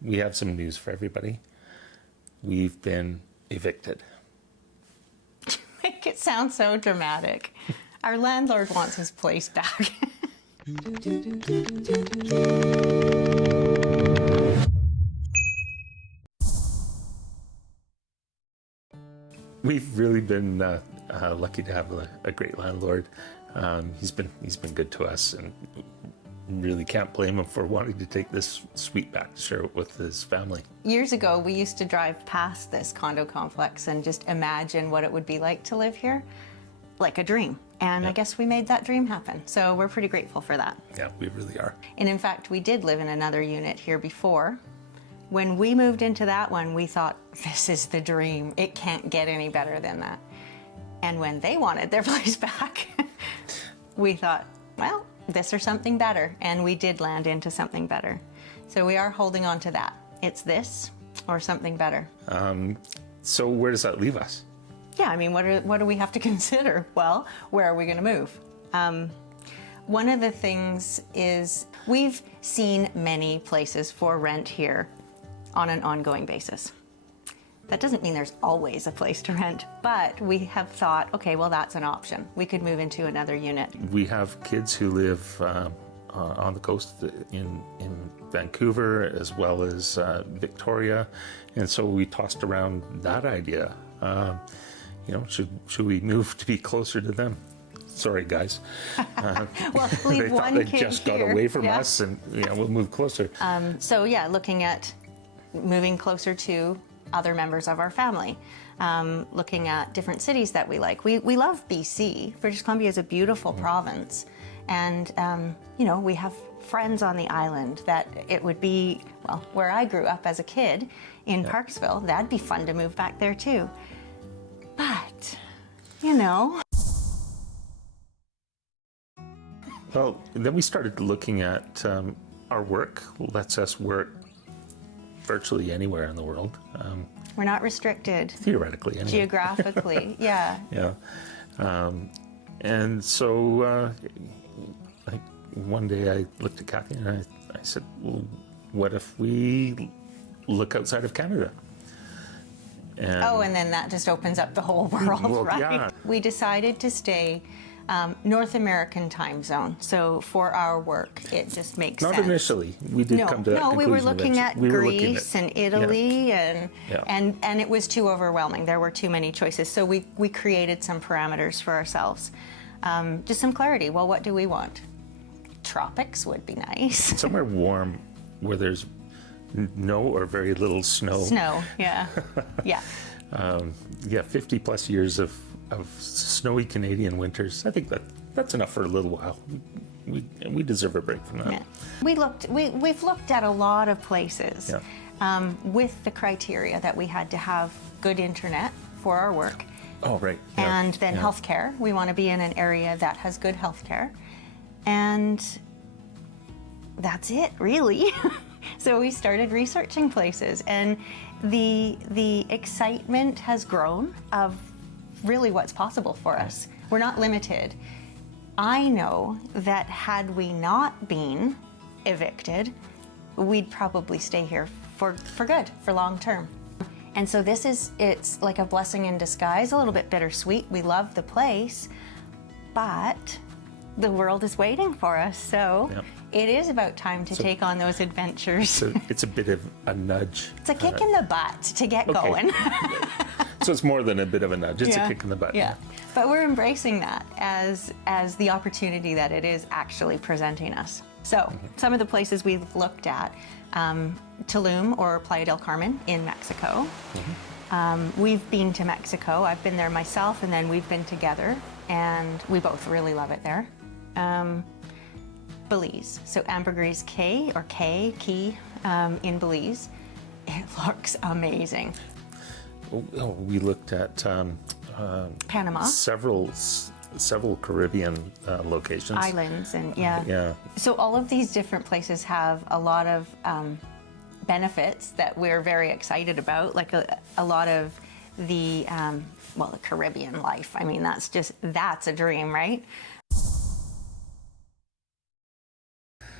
we have some news for everybody. We've been evicted. Make it sound so dramatic. Our landlord wants his place back. We've really been lucky to have a great landlord. He's been good to us, and really can't blame him for wanting to take this suite back to share it with his family. Years ago, we used to drive past this condo complex and just imagine what it would be like to live here, like a dream. And I guess we made that dream happen. So we're pretty grateful for that. Yeah, we really are. And in fact, we did live in another unit here before. When we moved into that one, we thought, this is the dream. It can't get any better than that. And when they wanted their place back, we thought, well, this or something better. And we did land into something better. So we are holding on to that. It's this or something better. So where does that leave us? Yeah, I mean, what do we have to consider? Well, where are we going to move? One of the things is we've seen many places for rent here on an ongoing basis. That doesn't mean there's always a place to rent, but we have thought, okay, well, that's an option. We could move into another unit. We have kids who live on the coast in Vancouver as well as Victoria, and so we tossed around that idea. You know, should we move to be closer to them? Sorry, guys. Well, leave they one thought they kid just here. got away from us, and we'll move closer. So yeah, looking at moving closer to other members of our family, looking at different cities that we like. We love BC. British Columbia is a beautiful province, and we have friends on the island that it would be, well, where I grew up as a kid in Parksville. That'd be fun to move back there too. But, Well, then we started looking at our work lets us work virtually anywhere in the world. We're not restricted. Theoretically, anyway. Geographically, yeah. Yeah. And so one day I looked at Kathy and I said, well, what if we look outside of Canada? And then that just opens up the whole world, right? Yeah. We decided to stay North American time zone. So for our work, it just makes sense. Not initially. We did come to that conclusion. No, we were looking at Greece and Italy, yeah. and it was too overwhelming. There were too many choices. So we created some parameters for ourselves. Just some clarity. Well, what do we want? Tropics would be nice. Somewhere warm where there's no or very little snow. Snow, yeah. Yeah. 50 plus years of snowy Canadian winters. I think that's enough for a little while. We deserve a break from that. Yeah. We've looked at a lot of places with the criteria that we had to have good internet for our work. Oh, right. Yeah. And then healthcare. We want to be in an area that has good healthcare. And that's it, really. So we started researching places, and the excitement has grown of really what's possible for us. We're not limited. I know that had we not been evicted, we'd probably stay here for good, for long term. And so it's like a blessing in disguise, a little bit bittersweet. We love the place, but the world is waiting for us. So it is about time to take on those adventures. So it's a bit of a nudge. It's a kick in the butt to get going. So it's more than a bit of a nudge. It's a kick in the butt. Yeah. But we're embracing that as the opportunity that it is actually presenting us. So some of the places we've looked at, Tulum or Playa del Carmen in Mexico. We've been to Mexico. I've been there myself, and then we've been together, and we both really love it there. Belize, so Ambergris Key in Belize. It looks amazing. We looked at Panama, several Caribbean locations, islands, and So all of these different places have a lot of benefits that we're very excited about, like a lot of the the Caribbean life. I mean, that's a dream, right?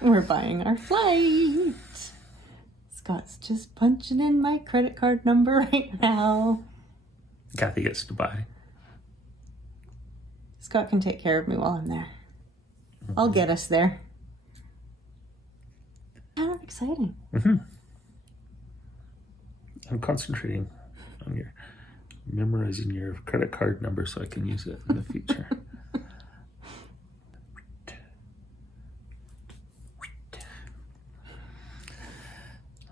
We're buying our flight. Scott's just punching in my credit card number right now. Kathy gets to buy. Scott can take care of me while I'm there. I'll get us there. Kind of exciting. I'm concentrating on memorizing your credit card number so I can use it in the future.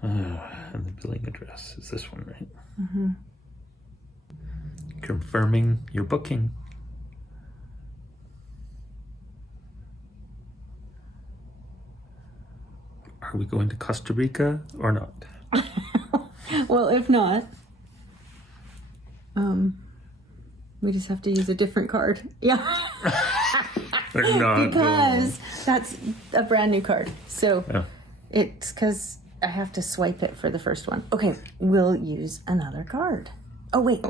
And the billing address is this one, right? Confirming your booking. Are we going to Costa Rica or not? Well, if not, we just have to use a different card. Yeah. Because that's a brand new card. So it's because I have to swipe it for the first one. Okay, we'll use another card. Oh, wait.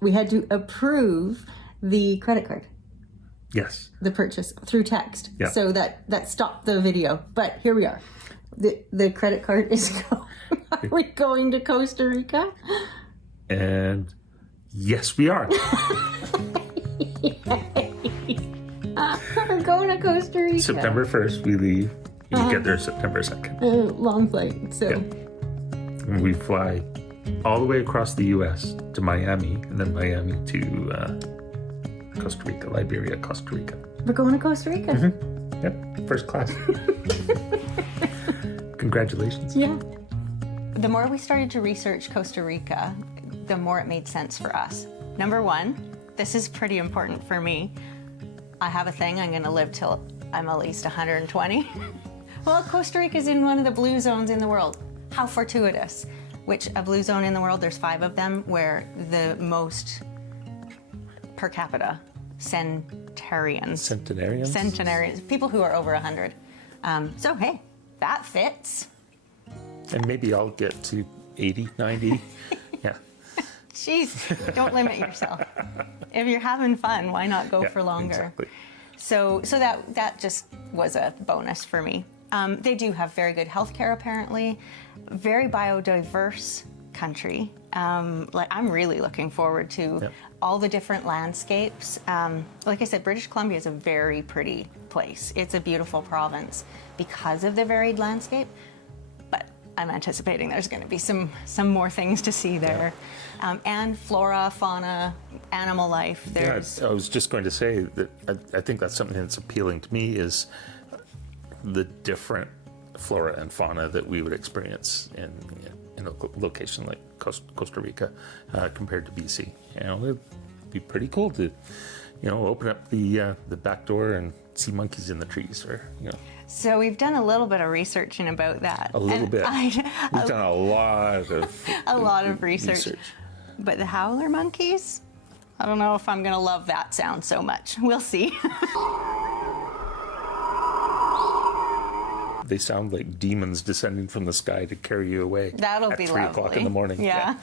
We had to approve the credit card. Yes. The purchase through text. Yeah. So that stopped the video. But here we are. The credit card is going. Are we going to Costa Rica? And yes, we are. We're going to Costa Rica. September 1st, we leave. You get there September 2nd. Long flight, so. And we fly all the way across the U.S. to Miami, and then Miami to Costa Rica, Liberia, Costa Rica. We're going to Costa Rica. Yep, first class. Congratulations. Yeah. The more we started to research Costa Rica, the more it made sense for us. Number one, this is pretty important for me. I have a thing, I'm going to live till I'm at least 120. Well, Costa Rica is in one of the blue zones in the world. How fortuitous. Which a blue zone in the world, there's 5 of them, where the most per capita centenarians, people who are over 100. So hey, that fits. And maybe I'll get to 80, 90. Yeah. Jeez, don't limit yourself. If you're having fun, why not go for longer? Exactly. So that just was a bonus for me. They do have very good healthcare, apparently. Very biodiverse country. Like I'm really looking forward to all the different landscapes. Like I said, British Columbia is a very pretty place. It's a beautiful province because of the varied landscape. But I'm anticipating there's going to be some more things to see there. And flora, fauna, animal life. There's... Yeah, I was just going to say that I think that's something that's appealing to me is the different flora and fauna that we would experience in a location like Costa Rica compared to BC. You know, it'd be pretty cool to, open up the back door and see monkeys in the trees, or So we've done a little bit of researching about that. A little bit. We've done a lot of research. But the howler monkeys, I don't know if I'm going to love that sound so much. We'll see. They sound like demons descending from the sky to carry you away. That'll be lovely. At 3 o'clock in the morning. Yeah.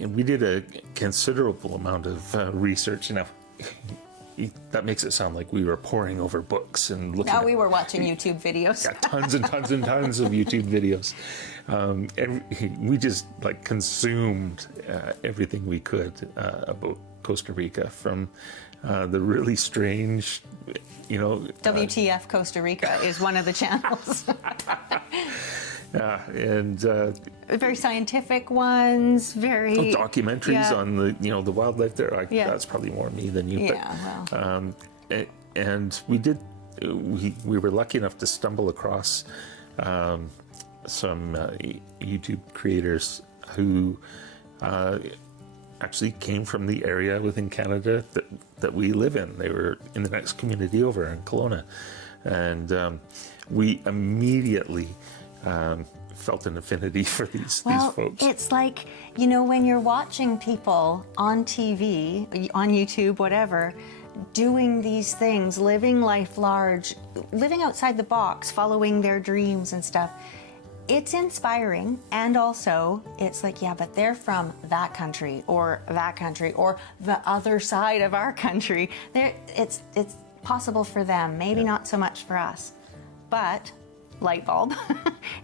And we did a considerable amount of research. Now, that makes it sound like we were poring over books and looking. No, we were watching YouTube videos. Yeah, tons and tons and tons of YouTube videos. We just consumed everything we could about Costa Rica, from the really strange, WTF Costa Rica is one of the channels. and very scientific ones, very documentaries on the wildlife there. That's probably more me than you. Yeah, well. And we were lucky enough to stumble across some YouTube creators who actually came from the area within Canada that we live in. They were in the next community over in Kelowna, and we immediately felt an affinity for these folks. It's like, when you're watching people on TV, on YouTube, whatever, doing these things, living life large, living outside the box, following their dreams and stuff. It's inspiring, and also it's like, yeah, but they're from that country or the other side of our country. It's possible for them, maybe not so much for us. But light bulb.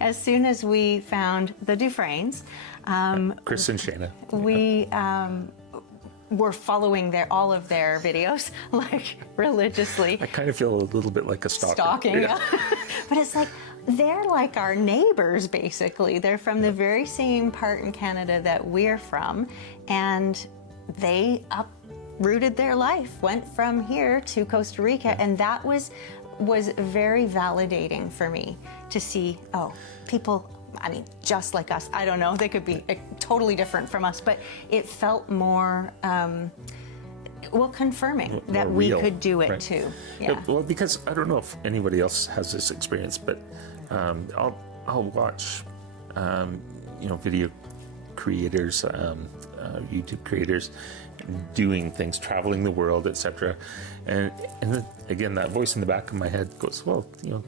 As soon as we found the Dufresnes, Chris and Shayna. we were following all of their videos, like, religiously. I kind of feel a little bit like a stalker. Stalking, yeah. But it's like, they're like our neighbors, basically. They're from the very same part in Canada that we're from, and they uprooted their life, went from here to Costa Rica, and that was very validating for me to see, oh, people, I mean, just like us. I don't know, they could be totally different from us, but it felt more, well, confirming that we could do it too. Yeah. Well, because I don't know if anybody else has this experience, but I'll watch, video creators, YouTube creators doing things, traveling the world, etc. And then, again, that voice in the back of my head goes, well,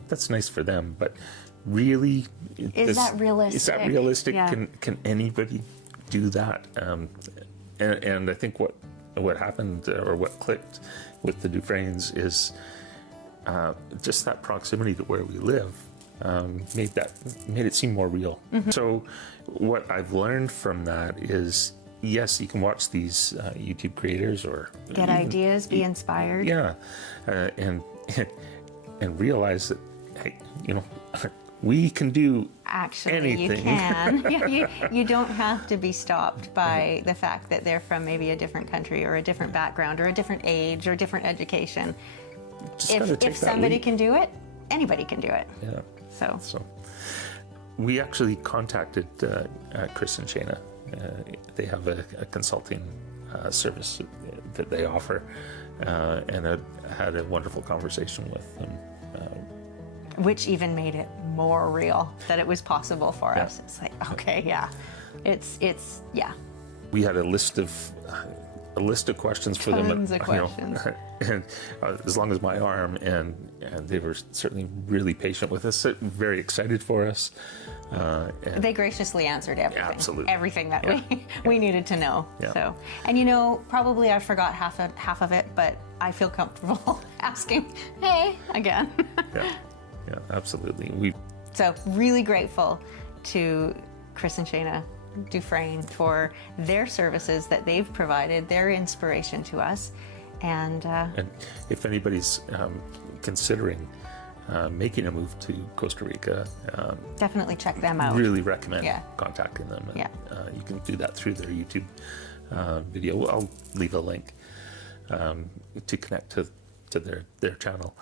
that's nice for them, but really, is that realistic? Is that realistic? Yeah. Can anybody do that? And I think what happened, or what clicked with the Dufresnes, is just that proximity to where we live made it seem more real. Mm-hmm. So what I've learned from that is, yes, you can watch these YouTube creators or get ideas, be inspired. Yeah, and realize that, hey, we can do anything. You can. You don't have to be stopped by the fact that they're from maybe a different country or a different background or a different age or different education. If somebody can do it, anybody can do it. Yeah. So we actually contacted Chris and Shayna. They have a consulting service that they offer, and I had a wonderful conversation with them. Which even made it more real that it was possible for us. It's like, okay, yeah, it's yeah. We had a list of questions for them. Tons of questions. And as long as my arm, and they were certainly really patient with us, very excited for us. And they graciously answered everything. Absolutely. Everything that we needed to know. Yeah. So, and probably I forgot half of it, but I feel comfortable asking, hey, again. Yeah, absolutely. So really grateful to Chris and Shayna Dufresne for their services that they've provided, their inspiration to us. And if anybody's considering making a move to Costa Rica, definitely check them out. Really recommend contacting them. And, you can do that through their YouTube video. I'll leave a link to connect to their channel.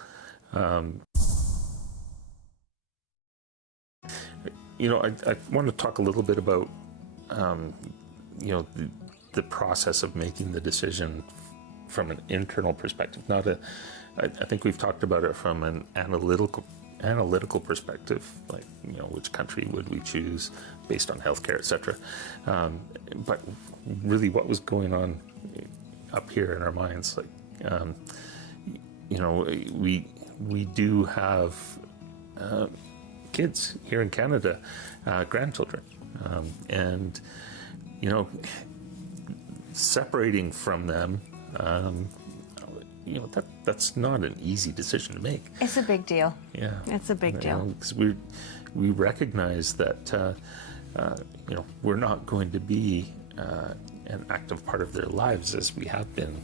I want to talk a little bit about the process of making the decision from an internal perspective. I think we've talked about it from an analytical perspective, like which country would we choose based on healthcare, etc. But really, what was going on up here in our minds, like we do have kids here in Canada, grandchildren, and separating from them, that's not an easy decision to make. It's a big deal. Yeah, it's a big deal, because we recognize that we're not going to be an active part of their lives as we have been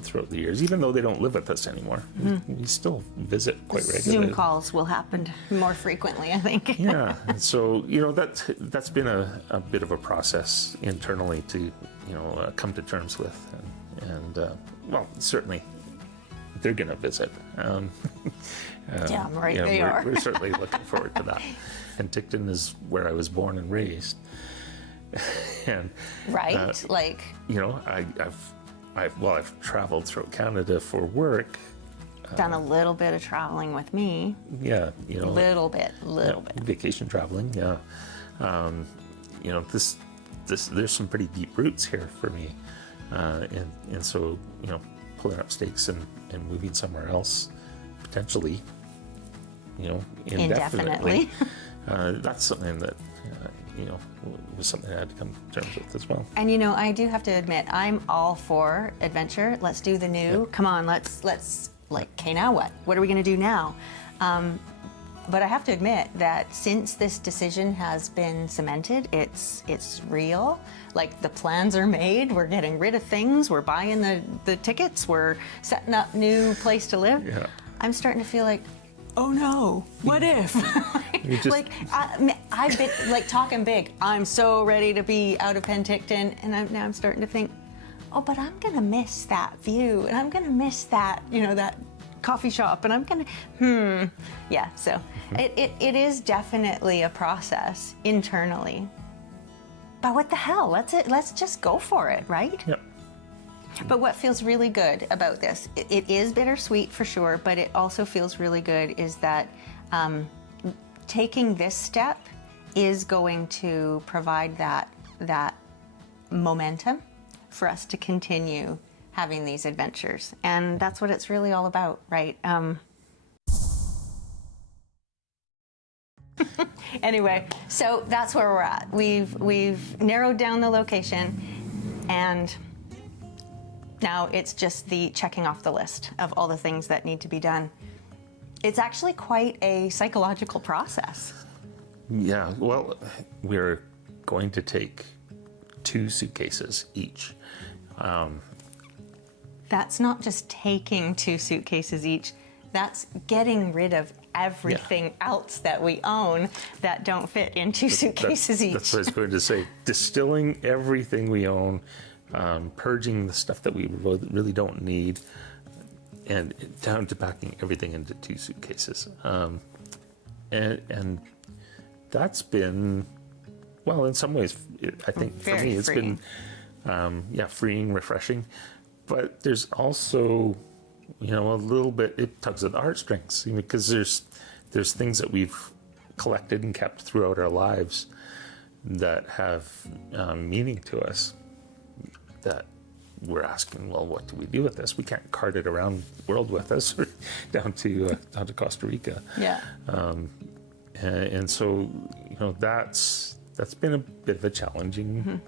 throughout the years, even though they don't live with us anymore. Mm-hmm. We still visit quite regularly. Zoom calls will happen more frequently, I think. Yeah, and so that's been a bit of a process internally to come to terms with, and well, certainly they're going to visit. Yeah, right. They are. We're certainly looking forward to that. And Ticton is where I was born and raised. And I've traveled through Canada for work. Done a little bit of traveling with me. Yeah, little bit. Vacation traveling. Yeah, there's some pretty deep roots here for me, and so pulling up stakes and moving somewhere else, potentially, indefinitely. That's something that was something I had to come to terms with as well. And I do have to admit, I'm all for adventure. Let's do the new. Come on, let's like, okay, now what? What are we going to do now? But I have to admit that since this decision has been cemented, it's real. Like, the plans are made, we're getting rid of things, we're buying the tickets, we're setting up new place to live. Yeah. I'm starting to feel like, oh no, what if? Like, I've been like talking big. I'm so ready to be out of Penticton, and now I'm starting to think, oh, but I'm gonna miss that view, and I'm gonna miss that, you know, that coffee shop, and I'm gonna, yeah. So it is definitely a process internally. But what the hell? Let's just go for it, right? Yep. But what feels really good about this, it is bittersweet for sure, but it also feels really good is that taking this step is going to provide that momentum for us to continue having these adventures. And that's what it's really all about, right? Anyway, so that's where we're at. We've narrowed down the location, and now it's just the checking off the list of all the things that need to be done. It's actually quite a psychological process. Yeah, well, we're going to take 2 suitcases each. That's not just taking 2 suitcases each, that's getting rid of everything else that we own that don't fit in 2 suitcases each. That's what I was going to say. Distilling everything we own, purging the stuff that we really don't need, and down to packing everything into 2 suitcases. And that's been, well, in some ways, I think for me, it's been, freeing, refreshing. But there's also, you know, a little bit, it tugs at the heartstrings, because there's things that we've collected and kept throughout our lives that have meaning to us, that we're asking, well, what do we do with this? We can't cart it around the world with us, or down to Costa Rica. Yeah. And so, you know, that's been a bit of a challenging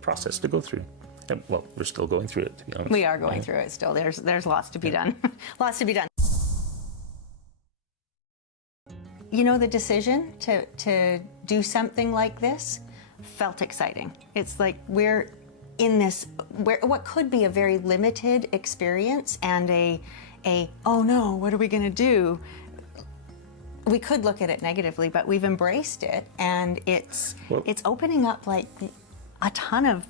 process to go through. And, well, we're still going through it, to be honest. We are going through it still. There's lots to be done. Lots to be done. You know, the decision to do something like this felt exciting. It's like we're in this, what could be a very limited experience, and a oh no, what are we going to do? We could look at it negatively, but we've embraced it, and it's opening up like a ton of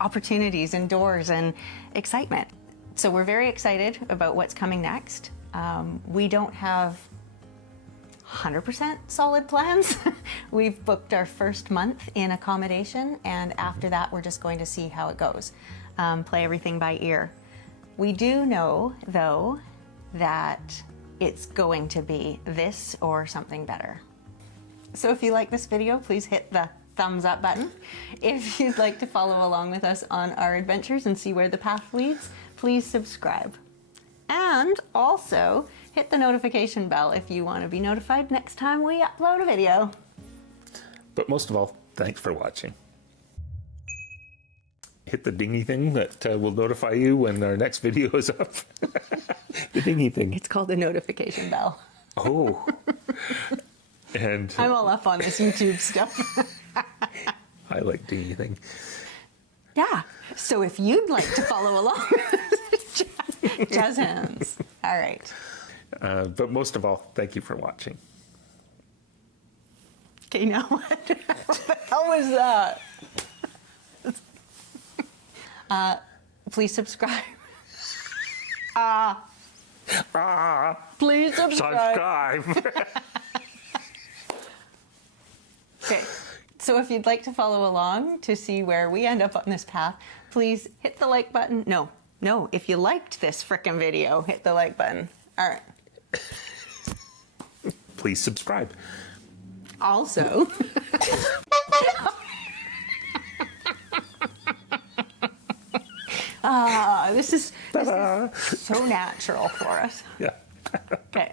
opportunities and doors and excitement. So we're very excited about what's coming next. We don't have 100% solid plans. We've booked our first month in accommodation, and after that we're just going to see how it goes. Play everything by ear. We do know, though, that it's going to be this or something better. So if you like this video, please hit the thumbs up button. If you'd like to follow along with us on our adventures and see where the path leads, please subscribe. And also hit the notification bell if you want to be notified next time we upload a video. But most of all, thanks for watching. Hit the dingy thing that will notify you when our next video is up. The dingy thing. It's called the notification bell. Oh. And I'm all up on this YouTube stuff. I like dingy thing. Yeah. So if you'd like to follow along, jazz hands. All right. But most of all, thank you for watching. Okay, now what? What the hell was that? Please subscribe. Please subscribe. Okay, so if you'd like to follow along to see where we end up on this path, please hit the like button. No, if you liked this frickin' video, hit the like button. All right. Please subscribe. Also. This is so natural for us. Yeah. Okay.